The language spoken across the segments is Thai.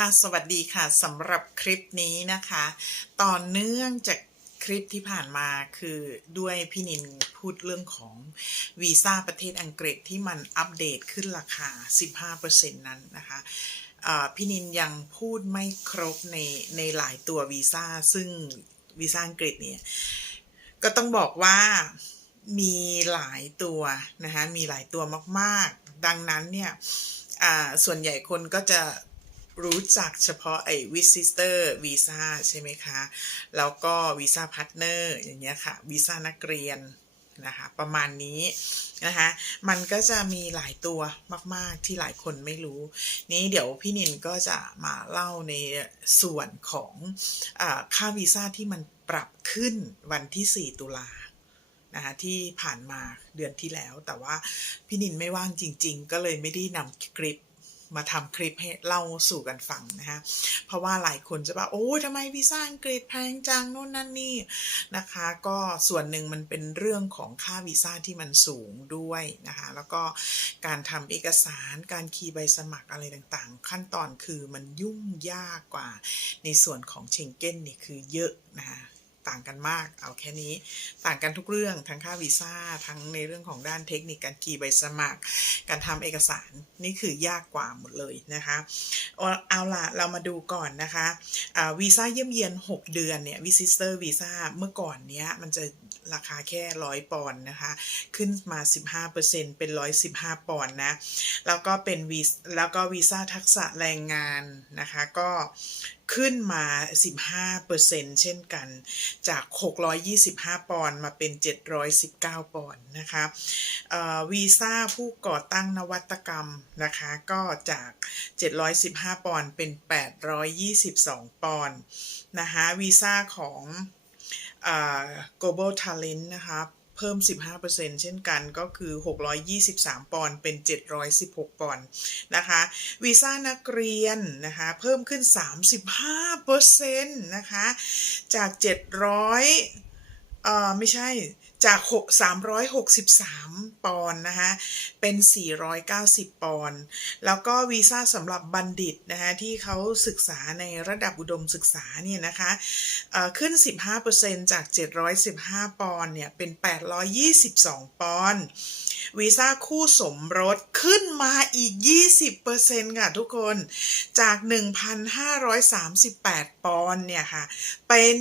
ค่ะสวัสดีค่ะสำหรับคลิปนี้นะคะ ต่อเนื่องจากคลิปที่ผ่านมาคือด้วยพี่นินพูดเรื่องของวีซ่าประเทศอังกฤษที่มันอัปเดตขึ้นราคา 15%นั้นนะคะพี่นินยังพูดไม่ครบในในหลายตัววีซ่าซึ่งวีซ่าอังกฤษเนี่ย ก็ต้องบอกว่ามีหลายตัวนะคะมีหลายตัวมาก ๆ ดังนั้นเนี่ยส่วนใหญ่คนก็จะ รู้จักเฉพาะไอ้ visitor visa ใช่ไหมคะ แล้วก็วีซ่าพาร์ทเนอร์อย่างเงี้ยค่ะวีซ่านักเรียนนะคะประมาณนี้นะคะมันก็จะมีหลายตัวมาก ๆ ที่หลายคนไม่รู้ นี้เดี๋ยวพี่นินก็จะมาเล่าในส่วนของอค่าวีซ่าที่มันปรับขึ้นวันที่ 4 ตุลานะคะที่ผ่านมาเดือนที่แล้ว แต่ว่าพี่นินไม่ว่างจริง ๆ ก็เลยไม่ได้นำคลิป มาทำคลิปให้เล่าสู่กันฟังนะคะเพราะว่าหลายคนจะบอกโอ้ยทำไมวีซ่าอังกฤษแพงจังโน่นนั่นนี่นะคะ ก็ส่วนหนึ่งมันเป็นเรื่องของค่าวีซ่าที่มันสูงด้วยนะคะแล้วก็การทำเอกสารการคีย์ใบสมัครอะไรต่างๆ ขั้นตอนคือมันยุ่งยากกว่า ในส่วนของเชงเก้นนี่คือเยอะนะคะ ต่างกันมาก เอาแค่นี้ต่างกันทุกเรื่องทั้งค่าวีซ่าทั้งในเรื่องของด้านเทคนิคการคีย์ใบสมัคร การทำเอกสารนี่คือยากกว่าหมดเลยนะคะเอาล่ะเรามาดูก่อนนะคะวีซ่าเยี่ยมเยียน 6 เดือนเนี่ยวิซิสเตอร์วีซ่าเมื่อก่อนเนี้ยมันจะราคาแค่ร้อยปอนด์นะคะ ขึ้นมา 15%เป็น 115 ปอนด์นะ แล้วก็เป็นวีแล้วก็วีซ่าทักษะแรงงานนะคะ ก็ขึ้นมา 15%เช่นกันจาก 625 ปอนด์มาเป็น 719 ปอนด์นะคะวีซ่าผู้ก่อตั้งนวัตกรรมนะคะก็จาก 715 ปอนด์เป็น 822 ปอนด์นะคะวีซ่าของ global talent นะคะ เพิ่ม 15%เช่นกันก็คือ 623 ปอนด์เป็น 716 ปอนด์นะคะวีซ่านักเรียนนะคะเพิ่มขึ้น 35%นะคะจาก 700เอ่อไม่ใช่ จาก 363 ปอนด์นะคะเป็น 490 ปอนด์แล้วก็วีซ่าสำหรับบัณฑิตนะคะที่เขาศึกษาในระดับอุดมศึกษาเนี่ยนะคะขึ้น 15%จาก 715 ปอนด์เนี่ยเป็น 822 ปอนด์วีซ่าคู่สมรสขึ้นมาอีก 20%ค่ะทุกคนจาก 1,538 ปอนด์เนี่ยค่ะเป็น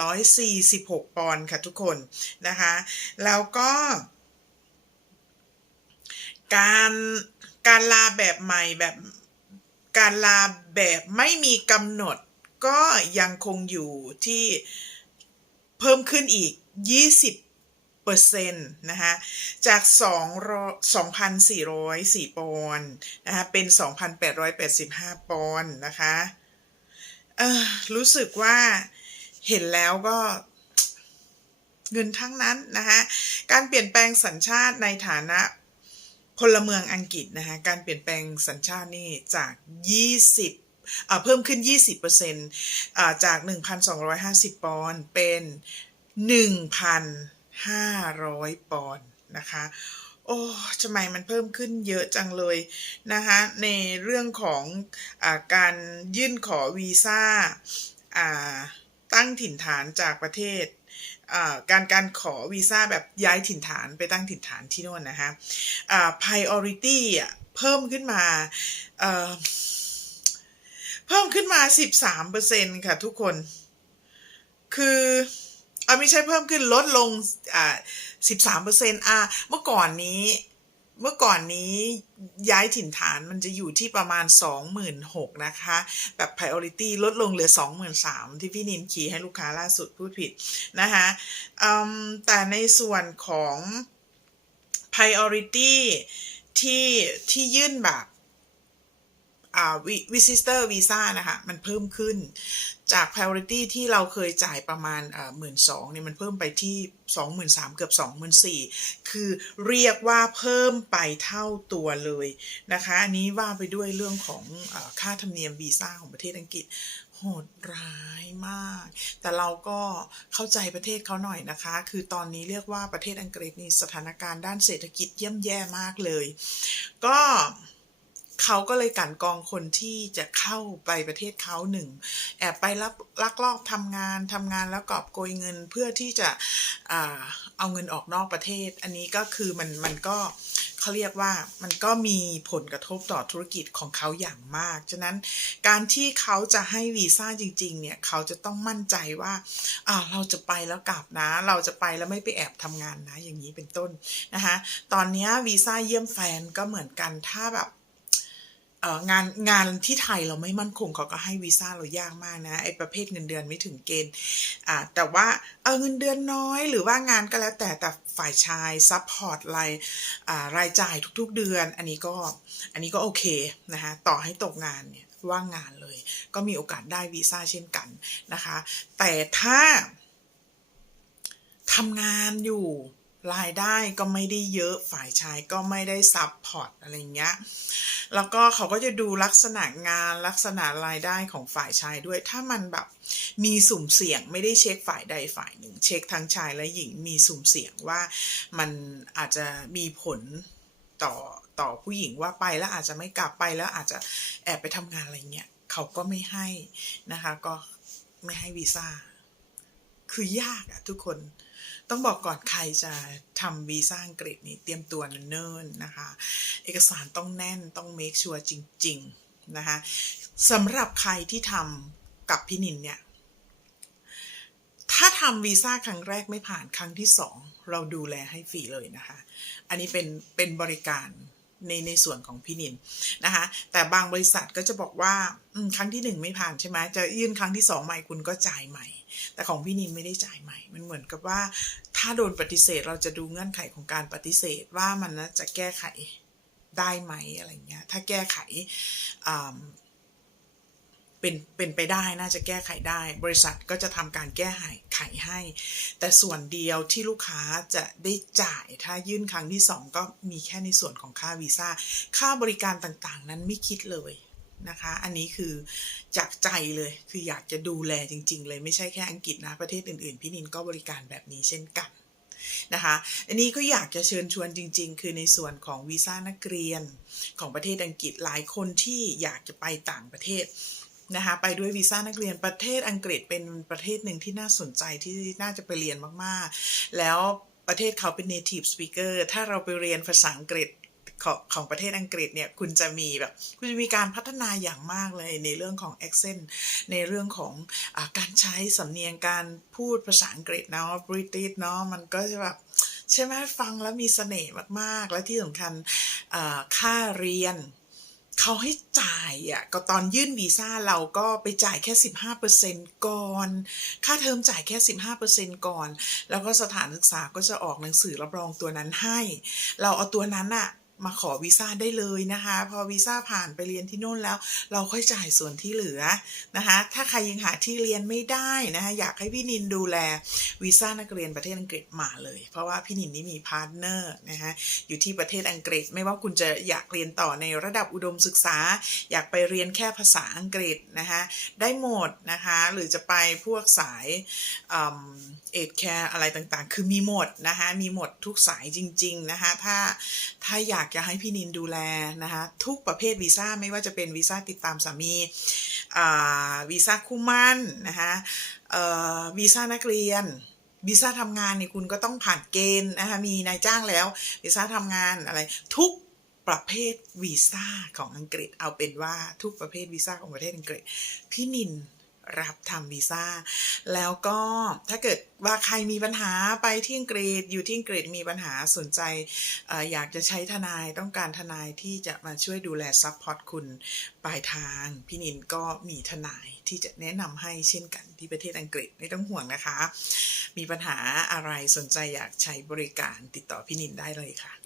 1,846 ปอนด์ค่ะทุกคนนะคะ แล้วก็ การการลาแบบใหม่แบบการลาแบบไม่มีกำหนดก็ยังคงอยู่ที่เพิ่มขึ้นอีก 20เปอร์เซ็นต์นะคะจาก2 2,404ปอนด์นะคะเป็น 2,885 ปอนด์นะคะเออรู้สึกว่าเห็นแล้วก็ เงินทั้งนั้นนะคะการเปลี่ยนแปลงสัญชาติในฐานะพลเมืองอังกฤษนะคะการเปลี่ยนแปลงสัญชาตินี่จาก 20เพิ่มขึ้น 20%จาก 1,250 ปอนด์เป็น 1,500 ปอนด์นะคะ โอ้ทำไมมันเพิ่มขึ้นเยอะจังเลยนะคะ ในเรื่องของอการยื่นขอวีซ่า ตั้งถิ่นฐานจากประเทศการการขอวีซ่าแบบย้ายถิ่นฐานไปตั้งถิ่นฐานที่โน่นนะคะ priority เพิ่มขึ้นมาเพิ่มขึ้นมา 13%ค่ะทุกคน คืออ่าไม่ใช่เพิ่มขึ้นลดลงอ่าสิบสามเปอร์เซ็นต์อ่าเมื่อก่อนนี้ เมื่อก่อนนี้ย้ายถิ่นฐานมันจะอยู่ที่ประมาณ 26,000นะคะ แบบ priority ลดลงเหลือ 23,000 ที่พี่นินขีให้ลูกค้าล่าสุดพูดผิดนะคะแต่ในส่วนของ priority ที่ที่ยื่นแบบ วิซิสเตอร์วีซ่านะคะ มันเพิ่มขึ้น จาก priority ที่เราเคยจ่ายประมาณหมื่นสองเนี่ยมันเพิ่มไปที่สองหมื่นสามเกือบสองหมื่นสี่คือเรียกว่าเพิ่มไปเท่าตัวเลยนะคะ อันนี้ว่าไปด้วยเรื่องของอค่าธรรมเนียมวีซ่าของประเทศอังกฤษโหดร้ายมาก แต่เราก็เข้าใจประเทศเขาหน่อยนะคะ คือตอนนี้เรียกว่าประเทศอังกฤษนี่สถานการณ์ด้านเศรษฐกิจเยี่ยมแย่มากเลย ก็ เขาก็เลยกันกองคนที่จะเข้าไปประเทศเขาหนึ่งแอบไปลักลักลอบทำงานทำงานแล้วกอบโกยเงินเพื่อที่จะอเอาเงินออกนอกประเทศ อันนี้ก็คือมันมันก็เขาเรียกว่ามันก็มีผลกระทบต่อธุรกิจของเขาอย่างมาก ฉะนั้นการที่เขาจะให้วีซ่าจริง ๆ เนี่ยเขาจะต้องมั่นใจว่าอ่าเราจะไปแล้วกลับนะ เราจะไปแล้วไม่ไปแอบทำงานนะ อย่างนี้เป็นต้นนะคะ ตอนนี้วีซ่าเยี่ยมแฟนก็เหมือนกันถ้าแบบ งานงานที่ไทยเราไม่มั่นคงเขาก็ให้วีซ่าเรายากมากนะไอ้ประเภทเงินเดือนไม่ถึงเกณฑ์อ่าแต่ว่าเออเงินเดือนน้อย หรือว่างานก็แล้วแต่แต่ฝ่ายชายซัพพอร์ตรายอ่ารายจ่ายทุกๆเดือน อันนี้ก็อันนี้ก็โอเคนะคะต่อให้ตกงานเนี่ยว่างงานเลย ก็มีโอกาสได้วีซ่าเช่นกันนะคะ แต่ถ้าทำงานอยู่ รายได้ก็ไม่ได้เยอะฝ่ายชายก็ไม่ได้ซับพอร์ตอะไรเงี้ยแล้วก็เขาก็จะดูลักษณะงานลักษณะรายได้ของฝ่ายชายด้วย ถ้ามันแบบมีสุ่มเสี่ยงไม่ได้เช็คฝ่ายใดฝ่ายหนึ่ง เช็คทั้งชายและหญิงมีสุ่มเสี่ยงว่ามันอาจจะมีผลต่อต่อผู้หญิงว่าไปแล้วอาจจะไม่กลับไปแล้วอาจจะแอบไปทำงานอะไรเงี้ยเขาก็ไม่ให้นะคะก็ไม่ให้วีซ่าคือยากอะทุกคน ต้องบอกก่อนใครจะทำวีซ่าอังกฤษนี่เตรียมตัวเนิ่นๆนะคะ เอกสารต้องแน่นต้องเมคชัวร์จริง ๆ นะคะสำหรับใครที่ทำกับพี่นินเนี่ย ถ้าทำวีซ่าครั้งแรกไม่ผ่านครั้งที่สองเราดูแลให้ฟรีเลยนะคะ อันนี้เป็นเป็นบริการ ในในส่วนของพี่นินนะคะ แต่บางบริษัทก็จะบอกว่าครั้งที่หนึ่งไม่ผ่านใช่ไหมจะยื่นครั้งที่สองใหม่คุณก็จ่ายใหม่ แต่ของพี่นินไม่ได้จ่ายใหม่ มันเหมือนกับว่า ถ้าโดนปฏิเสธเราจะดูเงื่อนไขของการปฏิเสธว่ามันนะจะแก้ไขได้ไหมอะไรเงี้ยถ้าแก้ไข เป็นเป็นไปได้น่าจะแก้ไขได้ บริษัทก็จะทำการแก้ไขไขให้ แต่ส่วนเดียวที่ลูกค้าจะได้จ่ายถ้ายื่นครั้งที่สองก็มีแค่ในส่วนของค่าวีซ่าค่าบริการต่างๆ นั้นไม่คิดเลยนะคะ อันนี้คือจากใจเลย คืออยากจะดูแลจริง ๆ เลยไม่ใช่แค่อังกฤษนะ ประเทศอื่นๆ พี่นินก็บริการแบบนี้เช่นกันนะคะ อันนี้ก็อยากจะเชิญชวนจริง ๆ คือในส่วนของวีซ่านักเรียนของประเทศอังกฤษหลายคนที่อยากจะไปต่างประเทศ นะคะไปด้วยวีซ่านักเรียนประเทศอังกฤษเป็นประเทศหนึ่งที่น่าสนใจที่น่าจะไปเรียนมากๆ แล้วประเทศเขาเป็น native speaker ถ้าเราไปเรียนภาษาอังกฤษของของประเทศอังกฤษเนี่ยคุณจะมีแบบคุณจะมีการพัฒนาอย่างมากเลยในเรื่องของ accent ในเรื่องของอการใช้สำเนียงการพูดภาษาอังกฤษเนาะ British เนาะมันก็จะแบบใช่ไหมฟังแล้วมีเสน่ห์มาก ๆ และที่สำคัญค่าเรียน เขาให้จ่ายอะก็ตอนยื่นวีซ่าเราก็ไปจ่ายแค่ 15%ก่อน ค่าเทอมจ่ายแค่ 15%ก่อน แล้วก็สถานศึกษาก็จะออกหนังสือรับรองตัวนั้นให้ เราเอาตัวนั้นอะ มาขอวีซ่าได้เลยนะคะ พอวีซ่าผ่านไปเรียนที่โน่นแล้ว เราค่อยจ่ายส่วนที่เหลือนะคะ ถ้าใครยังหาที่เรียนไม่ได้นะคะอยากให้พี่นินดูแลวีซ่านักเรียนประเทศอังกฤษมาเลย เพราะว่าพี่นินนี่มีพาร์ทเนอร์นะคะอยู่ที่ประเทศอังกฤษ ไม่ว่าคุณจะอยากเรียนต่อในระดับอุดมศึกษา อยากไปเรียนแค่ภาษาอังกฤษนะคะได้หมดนะคะหรือจะไปพวกสายเอ็ดแคร์อะไรต่างๆ คือมีหมดนะคะมีหมดทุกสายจริง ๆนะคะถ้าถ้าอยากจะให้พี่นินดูแลนะคะทุกประเภทวีซ่าไม่ว่าจะเป็นวีซ่าติดตามสามีวีซ่าคู่มั่นนะคะวีซ่านักเรียนวีซ่าทำงานนี่คุณก็ต้องผ่านเกณฑ์นะคะมีนายจ้างแล้ววีซ่าทำงานอะไรทุกประเภทวีซ่าของอังกฤษเอาเป็นว่าทุกประเภทวีซ่าของประเทศอังกฤษพี่นิน รับทำวีซ่า แล้วก็ถ้าเกิดว่าใครมีปัญหาไปที่อังกฤษอยู่ที่อังกฤษมีปัญหาสนใจออยากจะใช้ทนายต้องการทนายที่จะมาช่วยดูแลซัพพอร์ตคุณปลายทาง พี่นินก็มีทนายที่จะแนะนำให้เช่นกันที่ประเทศอังกฤษไม่ต้องห่วงนะคะ มีปัญหาอะไรสนใจอยากใช้บริการติดต่อพี่นินได้เลยค่ะ